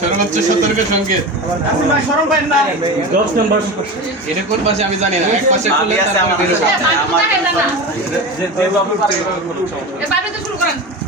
সর্বোচ্চ সতর্ক সংকেত আসি ভাই শরম পাইন না। দশ নম্বর। এটা কোন পাশে আমি জানি না। এক পাশে আমার বাবু পারে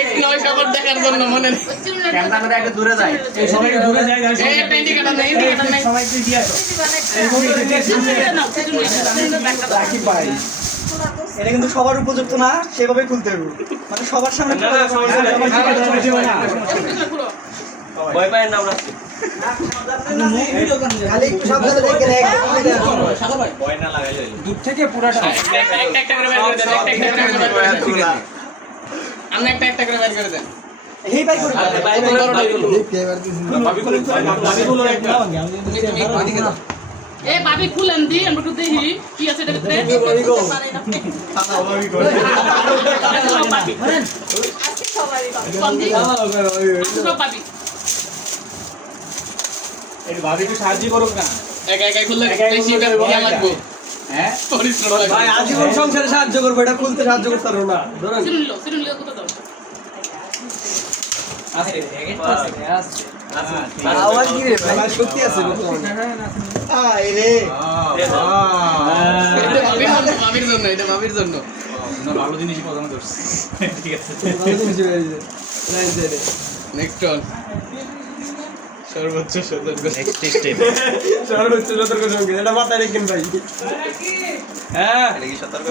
এটা কিন্তু সবার দেখার জন্য মনে নেই। ক্যামেরা একটু দূরে যাই। এই সবাই দূরে যাই এই একটা ইন্ডিকেটর নেই ইন্ডিকেটর নেই। সবাই তুই দিয়ে আসো। রাকিব ভাই এটা কিন্তু সবার উপযুক্ত না সেভাবে খুলতে হবে। মানে সবার সামনে। ভয় না আমরা ভয় না লাগাইলে। দূর থেকে পুরাটা একটা একটা একটা করে করে দেন একটা একটা করে বের করে দেন আপনি একটা একটা করে বের করে দেন এই ভাই করে বাবিগুলো একটা তুমি তুমি ওইদিকে দাও। এ ভাবি খুলেন দি আমরা একটু দেখি কি আছে ভিতরে ভাবি সাহায্য করুক না একা একা খুললে একা একা বেশি খুললে ইয়া লাগবে হ্যাঁ পরিশ্রম ভাই আজীবন সংসারে সাহায্য করব এটা খুলতে সাহায্য করতে পারব না ধরেন কোথা ভালো জিনিসই পছন্দ করছি। ঠিক আছে। নেক্সট সর্বোচ্চ সতর্ক। নেক্সট স্টেপ সর্বোচ্চ সতর্ক সঙ্গে এটা মাথায় রেখেন ভাই। হ্যাঁ। সতর্ক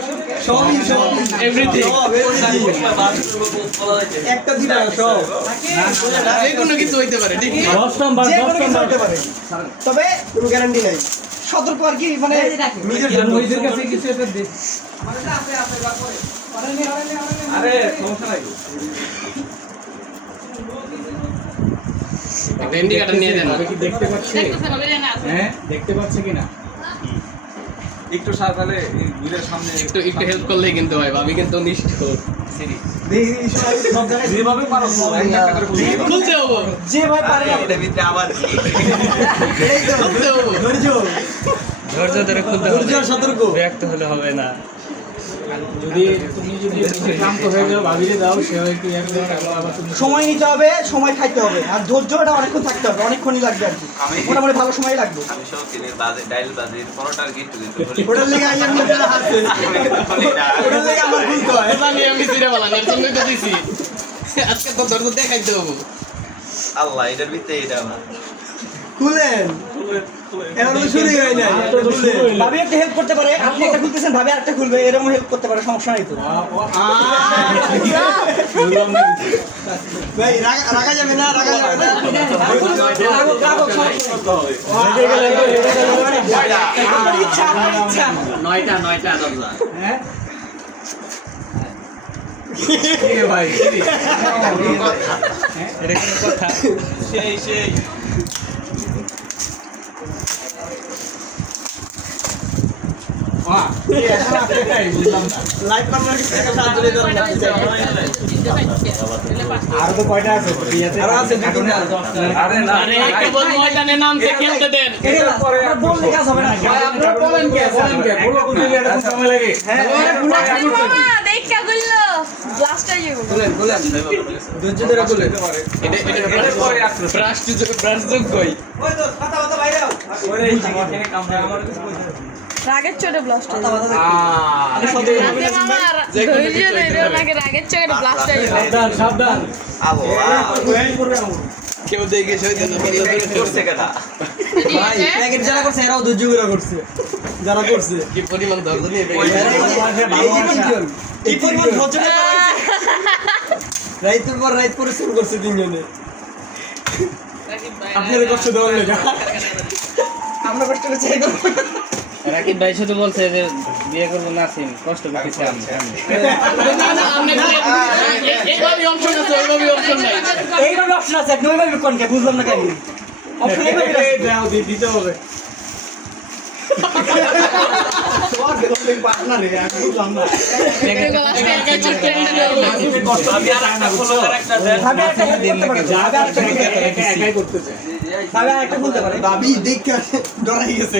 সবই? সব Everything. একটা দিন সব। যে কোনো কিছু হইতে পারে ঠিক। দশ নম্বর দশ কোনো হতে পারে। তবে কোনো গ্যারান্টি নাই। সতর্ক আর কি মানে নিজের কাছে কিছু একটা দে আরে সমস্যা নাই। একটা ইন্ডিকেটর নিয়ে দেন কি দেখতে পাচ্ছে? হ্যাঁ দেখতে পাচ্ছে কিনা? একটু সাবধানে দূরের সামনে একটু একটু হেল্প করলেই কিন্তু হয় ভাবি কিন্তু নিষ্ঠ দেখি সবাই সব জায়গায় যেভাবে পারো একটা করে খুলে দিও। খুলতে হব যে ভাই পারে না। এটা ভিতরে আবার কি? এই তো খুলতে হব ধৈর্য। ধৈর্য ধরে খুলতে হবে। সতর্ক। বিরক্ত হলে হবে না। যদি তুমি যদি ক্লান্ত হয়ে যাও ভাবিলে দাও সে হয়তো এক ধরনের আবার তুমি সময় নিতে হবে সময় খাইতে হবে। আর ধৈর্যটা অনেকক্ষণ থাকতে হবে অনেকক্ষণই লাগবে আর কি। মোটামুটি ভালো সময় লাগবে। আমি সব বাজে ডাইল বাজে পরোটার কিন্তু কিন্তু ওটার লেগে আইয়ার মধ্যে হাসছে ওটার লেগে আমার ভুলতে জানি আমি সিরে বলাম এর জন্যই তো দিছি। আজকে তো ধৈর্য দেখাইতে হব। আল্লাহ এটার ভিতরে এটা আমার। খুলেন। নাই ভাবি একটা হেল্প করতে পারে। আপনি একটা খুলতেছেন ভাবি আরেকটা খুলবে এরকম হেল্প করতে পারে সমস্যা নাই তো। ভাই যাবে না যাবে না। নয়টা নয়টা দরজা। হ্যাঁ? ভাই এটা কোনো কথা। সেই সেই বাহ এখন আপনি তাই বুঝলাম না লাইফ পার্টনার কাছে একটা সাহায্য নিতে হবে না। আরও তো কয়টা আছে আরও আছে আরে না কেবল ময়দানে নামতে খেলতে দেন আপনার বলেন কে বলেন কে বলো বুঝে এটা সময় লাগে হ্যাঁ, হ্যাঁ, ধৈর্য ধরে খুলেন। এটা এটা ব্রাশ ব্রাশ যোগ্যই রাগের চোটে ব্লাস্ট হয়ে যাবে। রাগের চোটে ব্লাস্ট হয়ে কেউ দেখে। করছে কেটা? ভাই, প্যাকেট যারা করছে এরাও করে করছে। যারা করছে। কি পরিমাণ ধৈর্য নিয়ে পরিমাণ ধৈর্য করা। রাইতের পর রাইত পরিশ্রম করছে তিনজনে। আপনাদের কষ্ট দেওয়ার লেগে। আমরা কষ্ট করছি। রাকিব ভাই শুধু বলছে যে বিয়ে করব নাসিম কষ্ট করতেছি আমি। এইভাবে অপশন আছে এইভাবে কোনকে বুঝলাম না কেন। অপশন এইভাবে আছে। দাও দি- দিতে হবে। ভাবে একটা হেল্প করতে পারে ভাবে আরেকটা খুলতে পারে। একাই করতে চায় ভাবে আরেকটা খুলতে পারে। ভাবি দেখে ডরাই গেছে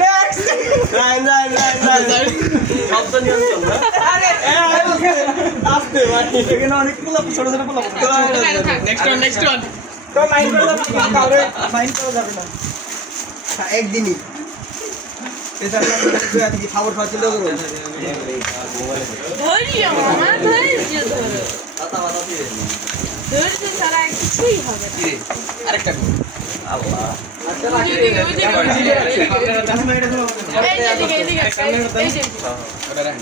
নেক্সট নাই নাই নাই নাই শব্দ নিয়ন্ত্রণ না আরে আস্তে ভাই এখানে অনেক পোলা ছোট ছোট পোলা নেক্সট ওয়ান নেক্সট ওয়ান তো মাইন্ড করে কাউরে মাইন্ড করা যাবে না একদিনই খাবার খাওয়া ছিল করো ধৈর্য মামা ধৈর্য ধরো ধৈর্য ছাড়া কিছুই হবে আরেকটা আল্লাহ ওইদিকে, ওইদিকে, ওইদিকে। এই যে, এদিকে, এদিকে, এই যে। ওটা রাখ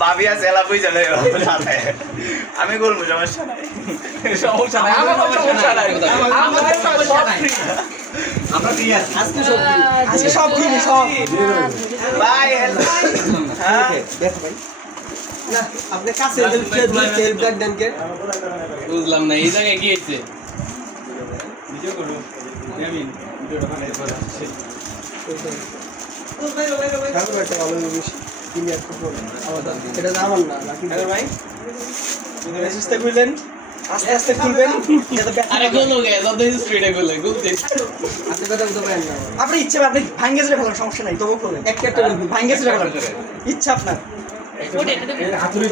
ভাবি আছে এলা কই চলে আমি বলব সমস্যা নাই। সমস্যা নাই। আমার সমস্যা নাই আমার সমস্যা নাই। আমরা ঠিক আছে। আজকে সব আজকে সব ফ্রি সব। বাই হ্যালো হ্যাঁ। দেখো ভাই না আপনি কাছে হেল্প হেল্প ডাক দেন কে বুঝলাম না এই জায়গায় গিয়েছে ঠাকুর একটা ভালো জিনিস তিনি একটা ফোন আমাদের এটা আমার না ভাই। আস্তে আস্তে খুলবেন? যাতে ব্যাথা আরে গোল হয়ে গেছে যত স্পিডে গোল গুলতে আপনি কথা বলতে পারেন না। আপনি ইচ্ছে আপনি ভাঙ্গে যেটা ফেলার সমস্যা নাই তবু একটা একটা ভাঙ্গে যেটা ফেলার। ইচ্ছা আপনার। ওটা, এটা দেখো। আপনি।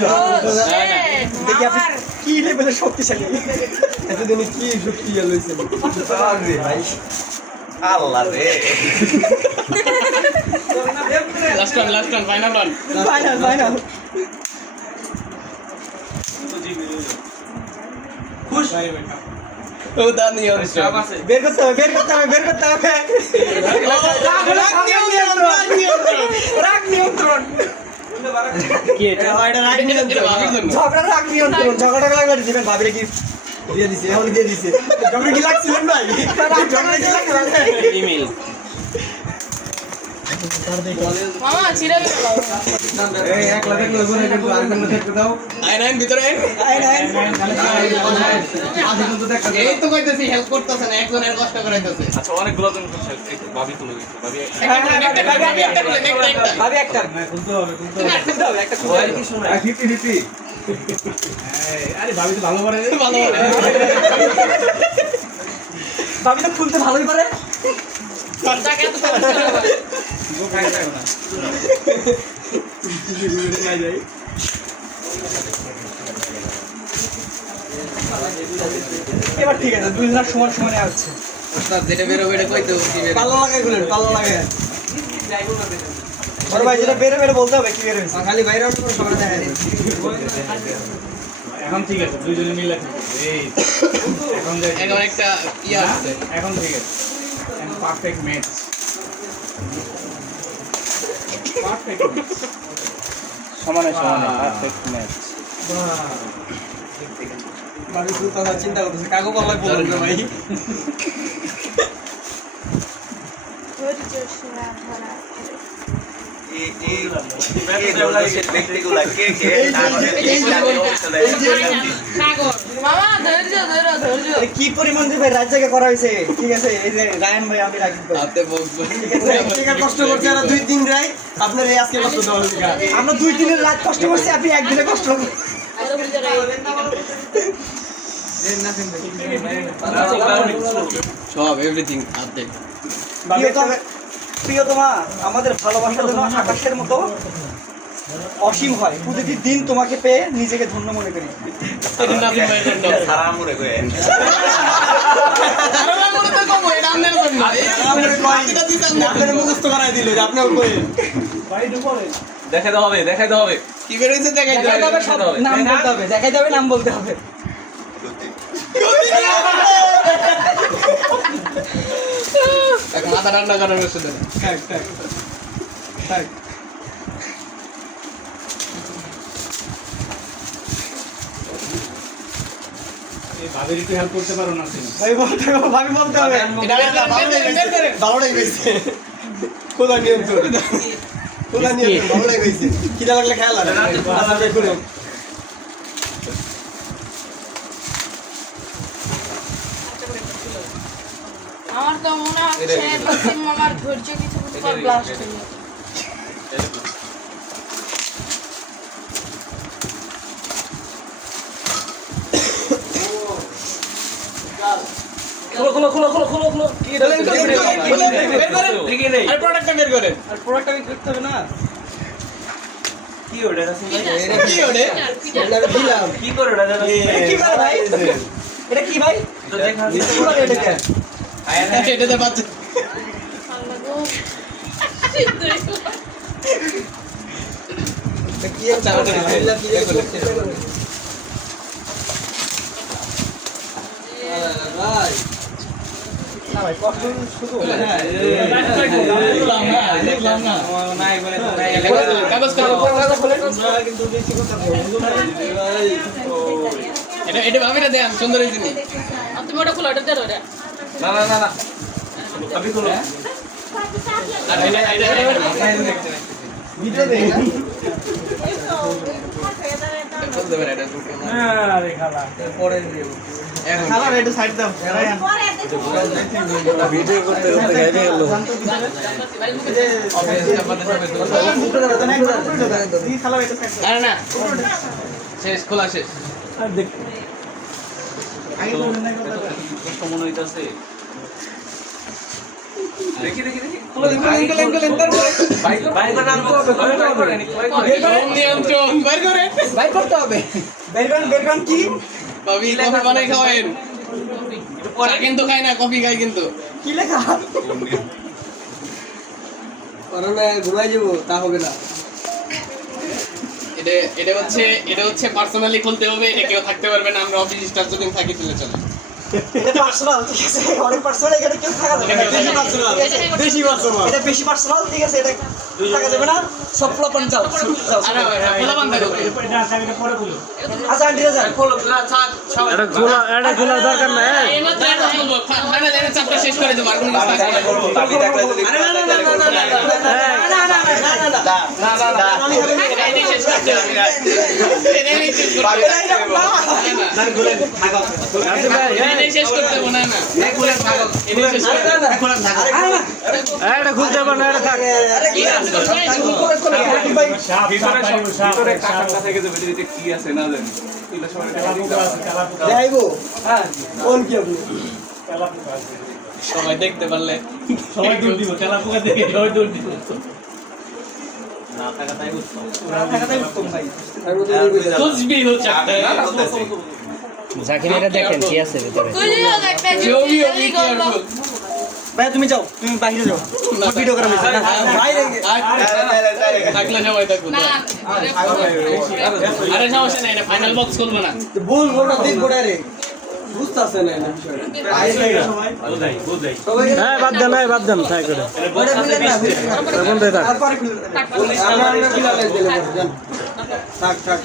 কি লেভেলের শক্তিশালী? এতদিনে কি শক্তি গেল ভাই আল্লাহ রে। Last one last one final one final final ও দানি অপশন বের করতে হবে বের করতে হবে বের করতে হবে। রাগ নিয়ন্ত্রণ। রাগ নিয়ন্ত্রণ। কি? এটা? এটা রাগ নিয়ন্ত্রণ ঝগড়া রাগ নিয়ন্ত্রণ ঝগড়া লাগলে দিবেন ভাবিরে কি দিয়ে দিছে এখন দিয়ে দিছে। ঝগড়া কি লাগছিলেন ভাই? ঝগড়া কি লাগছিলেন ইমেল আর আচ্ছা তো ভালো পারে ভালো ভাবি তো খুলতে ভালোই পারে। এবার ঠিক আছে দুই জনের সমান সমানে আসছে। যেটা বেরোবে এটা কইতে বেরোবে। পাল্লা লাগাই খুলেন পাল্লা লাগাই। বড় ভাই যেটা বেরে বেরে বলতে হবে কি বের হয়েছে খালি বাইরে আউট করে সবাই দেখা যায় এখন ঠিক আছে দুইজনে মিলে এই এখন এখন একটা ইয়ে আসছে এখন ঠিক আছে। পারফেক্ট ম্যাচ সমানে সমানে পারফেক্ট ম্যাচ সুতা চিন্তা করতেছে কাকু পাল্লা বলুন ভাই ধৈর্য সেরা ধরা। এই এই এই দোষের ব্যক্তিগুলা কে কে মামা ধৈর্য ধৈর্য ধৈর্য আরে কি পরিমাণ ভাই রাত জায়গা করা হয়েছে ঠিক আছে এই যে রায়ন ভাই আমি রাখি কষ্ট করছে আর দুই দিন রাই আপনার এই আজকে কষ্ট দেওয়া আমরা দুই দিনের রাত কষ্ট করছি আপনি একদিনে কষ্ট করুন সব এভরিথিং হাতে প্রিয়তমা আমাদের ভালোবাসা জন্য আকাশের মতো অসীম হয় প্রতিটি দিন তোমাকে পেয়ে নিজেকে ধন্য মনে করি এটা নাসিম ভাইয়ের জন্য সারা মুড়ে কয়ে আরে না করে তো কমো, এটা আপনার জন্য। এটা দিতে আপনার। মুখস্থ করাই দিল যে আপনার দেখাইতে হবে দেখাইতে হবে কি দেখাই দেখাইতে হবে সব নাম বলতে হবে দেখাইতে হবে নাম বলতে হবে মাথা ঠান্ডা করার ওষুধ ভাবির একটু হেল্প করতে পারো না ভাই বলতে ভাবি বলতে হবে। ভালোটাই কইছে। খোদা নিয়ন্ত্রণ। খোদা নিয়ন্ত্রণ ভালোটাই কইছে। কিরা লাগলে খেয়াল আর আমার তো মনে হচ্ছে নাসিম আমার ধৈর্য কিছু কিছু ব্লাস্ট গেছে। খোলো খোলো খোলো খোলো খোলো খোলো। কি প্রোডাক্টটা বের করেন আর করতে হবে না? কি ওটা? এটা দিলাম। কি করে ওটা? এটা কি করে ভাই? এটা কি ভাই? এটাতে বাচ্চা হয়ে। কি এটা ভাই না ভাই কষ্ট শুধু কাগজ কাগজ কিন্তু বেশি কথা এটা এটা ভাবিটা দেন সুন্দর তুমি ওটা খোলো ওটা না না না না আর এটা ভিডিও দেখ বলতে পারে এটা দুটো না। আরে খালা পরে দিও এখন খাবার একটু সাইড দাও ভিডিও করতে করতে গাইবে গেল আরে না শেষ খোলা শেষ মনে হইতাছে। দেখি দেখি দেখি। খোলেন খোলেন খোলেন তারপরে বাইক বাইক আনতে হবে বাইক করে। বাইক করে নিয়ন্ত্রণ বের করেন ভাই করতে হবে বেরগান বেরগান কি ভাবি কফি বানাই খাওয়েন চা কিন্তু খাই না কফি খাই কিন্তু। কি লেখা? ঘুমাই যাব তা হবে না। এটা এটা হচ্ছে এটা হচ্ছে পার্সোনালি খুলতে হবে এটা কেউ থাকতে পারবে না আমরা অফিস স্টাফ যদি থাকি তুলে চলে এটা পার্সোনাল ঠিক আছে অনেক পার্সোনাল এখানে কেউ থাকা যাবে না বেশি পার্সোনাল বেশি পার্সোনাল এটা বেশি পার্সোনাল ঠিক আছে এটা থাকা যাবে না সব আচ্ছা এটা খোলা এটা দরকার নাই চাপটা শেষ করে দেবো আর কোনো কিছু থাকবে না। বাবি থাকলে যদি আরে না না না না না না না এটা কি আছে না জানি সবাই দেখতে পারলে। সবাই দৌড় দিব তেলা পোকা দেখে সবাই দৌড় দিব থাকাটাই উত্তম ভাই আর মধ্যে নিয়ে যাও। তুসবি হচ্ছে একটা জাকির এটা দেখেন কি আছে ভিতরে তুইও একটা জমি জমি অবলি করল ভাই তুমি যাও তুমি বাইরে যাও ভিডিও করা হয়েছে না বাইরে থাকলে সবাই থাকুন আরে সমস্যা নেই ফাইনাল বক্স করব না ভুল মোটা দিন গোটা রে বুঝতাছে না এটা হ্যাঁ বাদ দেন এই বাদ দেন থাক করে। না বন্ধ থাক। থাক থাক